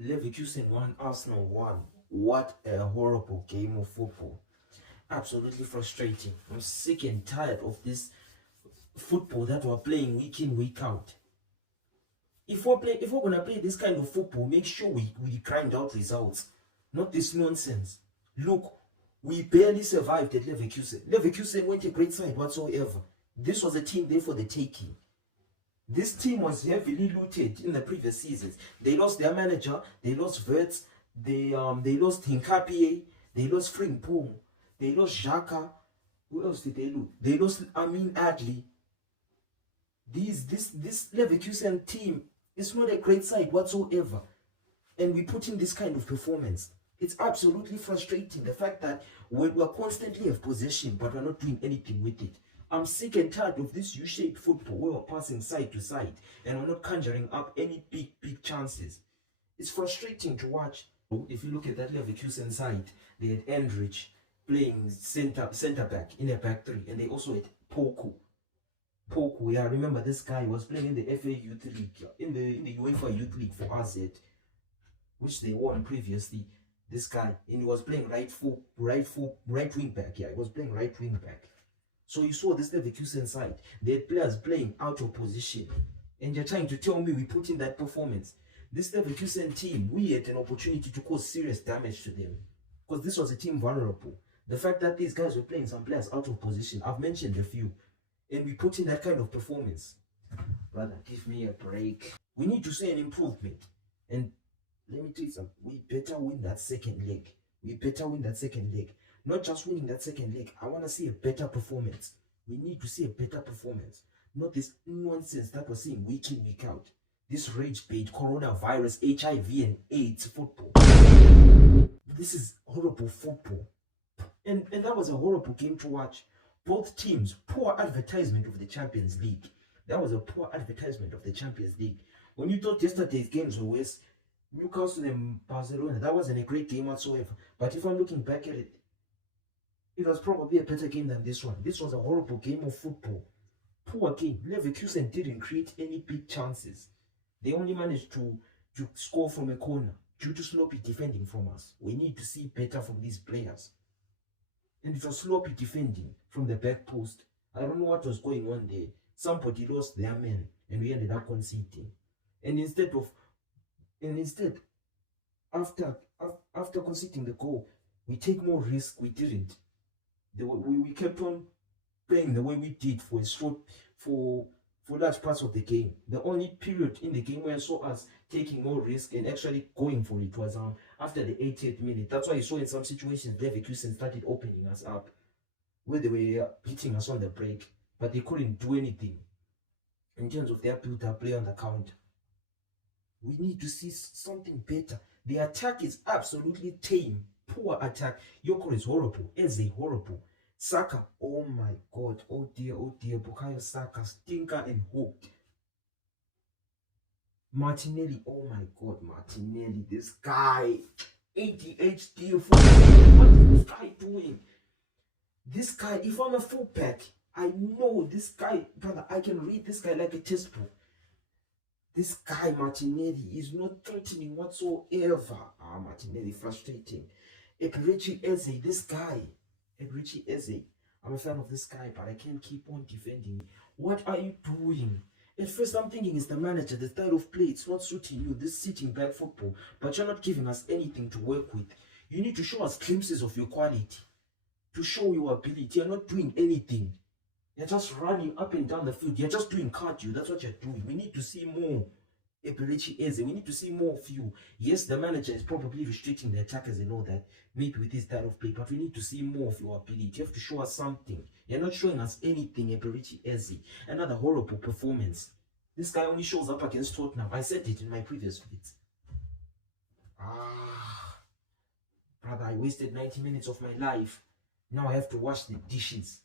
Leverkusen won, Arsenal won. What a horrible game of football. Absolutely frustrating. I'm sick and tired of this football that we're playing week in, week out. If we're gonna play this kind of football, make sure we grind out results. Not this nonsense. Look, we barely survived at Leverkusen. Leverkusen weren't a great side whatsoever. This was a team there for the taking. This team was heavily looted in the previous seasons. They lost their manager, they lost Wirtz, they lost Hinkapie, they lost Frimpong, they lost Xhaka. Who else did they lose? They lost Amin Adli. This Leverkusen team is not a great side whatsoever. And we put in this kind of performance. It's absolutely frustrating, the fact that we're constantly have possession, but we're not doing anything with it. I'm sick and tired of this U-shaped football where we're passing side to side and we're not conjuring up any big chances. It's frustrating to watch. If you look at that Leverkusen side, they had Endrich playing center back in a back three, and they also had Poku. Poku, yeah, I remember this guy was playing in the FA Youth League, in the UEFA Youth League for AZ, which they won previously. This guy, and he was playing right wing back. Yeah, he was playing right wing back. So you saw this Leverkusen side. They had players playing out of position, and you're trying to tell me we put in that performance. This Leverkusen team, we had an opportunity to cause serious damage to them, because this was a team vulnerable. The fact that these guys were playing some players out of position, I've mentioned a few, and we put in that kind of performance. Brother, give me a break. We need to see an improvement. And let me tell you something. We better win that second leg. We better win that second leg. Not just winning that second leg. I want to see a better performance. We need to see a better performance. Not this nonsense that we're seeing week in, week out. This rage bait, coronavirus, HIV and AIDS football. This is horrible football. And that was a horrible game to watch. Both teams, poor advertisement of the Champions League. That was a poor advertisement of the Champions League. When you thought yesterday's games were worse, Newcastle and Barcelona, that wasn't a great game whatsoever. But if I'm looking back at it, it was probably a better game than this one. This was a horrible game of football. Poor game. Leverkusen didn't create any big chances. They only managed to score from a corner due to sloppy defending from us. We need to see better from these players. And it was sloppy defending from the back post. I don't know what was going on there. Somebody lost their man and we ended up conceding. And instead, after conceding the goal, we take more risk. We didn't. We kept on playing the way we did for large parts of the game. The only period in the game where I saw us taking more risk and actually going for it was after the 80th minute. That's why you saw in some situations Leverkusen started opening us up, where they were hitting us on the break, but they couldn't do anything in terms of their build-up play on the counter. We need to see something better. The attack is absolutely tame. Poor attack. Yoko is horrible. Eze horrible. Saka, oh my god, oh dear, Bukayo Saka, stinker and hooked. Martinelli, oh my god, Martinelli, this guy, ADHD, what is this guy doing? This guy, if I'm a fullback, I know this guy, brother, I can read this guy like a textbook. This guy, Martinelli, is not threatening whatsoever. Martinelli, frustrating. Eberechi Eze, this guy. Eberechi Eze. I'm a fan of this guy, but I can't keep on defending. What are you doing? At first, I'm thinking it's the manager, the style of play. It's not suiting you, this sitting back football. But you're not giving us anything to work with. You need to show us glimpses of your quality. To show your ability. You're not doing anything. You're just running up and down the field. You're just doing cardio. That's what you're doing. We need to see more. Eberechi Eze. We need to see more of you. Yes, the manager is probably restricting the attackers and all that, maybe with this style of play, but we need to see more of your ability. You have to show us something. You're not showing us anything, Eberechi Eze. Another horrible performance. This guy only shows up against Tottenham. I said it in my previous tweets. Brother, I wasted 90 minutes of my life. Now I have to wash the dishes.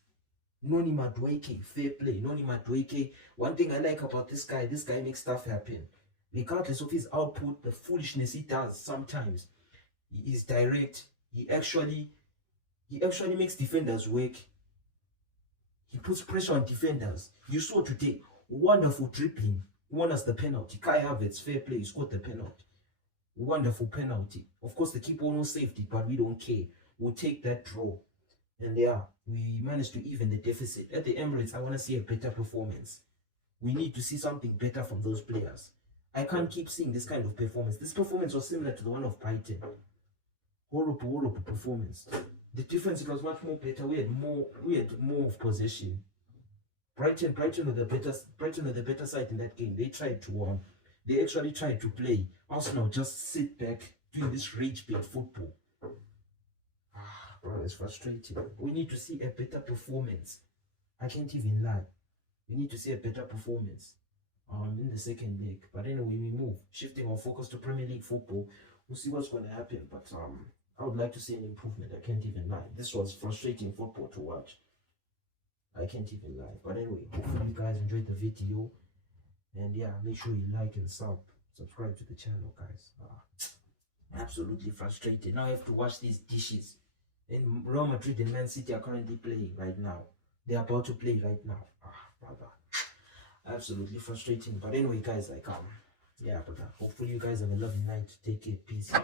Noni Madueke, fair play. Noni Madueke. One thing I like about this guy makes stuff happen. Regardless of his output, the foolishness he does sometimes, he is direct. He actually makes defenders work. He puts pressure on defenders. You saw today, wonderful dribbling. Won us the penalty. Kai Havertz, fair play, he scored the penalty. Wonderful penalty. Of course, the keeper no safety, but we don't care. We'll take that draw. And yeah, we managed to even the deficit. At the Emirates, I want to see a better performance. We need to see something better from those players. I can't keep seeing this kind of performance. This performance was similar to the one of Brighton. Horrible performance. The difference, it was much more better. We had more of possession. Brighton were the better side in that game. They actually tried to play. Arsenal just sit back doing this rage bait football. Bro, it's frustrating. We need to see a better performance. I can't even lie. We need to see a better performance in the second leg. But anyway, we move. Shifting our focus to Premier League football. We'll see what's going to happen. But I would like to see an improvement. I can't even lie. This was frustrating football to watch. I can't even lie. But anyway, hopefully you guys enjoyed the video. And yeah, make sure you like and subscribe to the channel, guys. Absolutely frustrated. Now I have to watch these dishes. And Real Madrid and Man City are currently playing right now. They're about to play right now. Brother. Absolutely frustrating. But anyway, guys, yeah, brother. Hopefully you guys have a lovely night. Take care. Peace.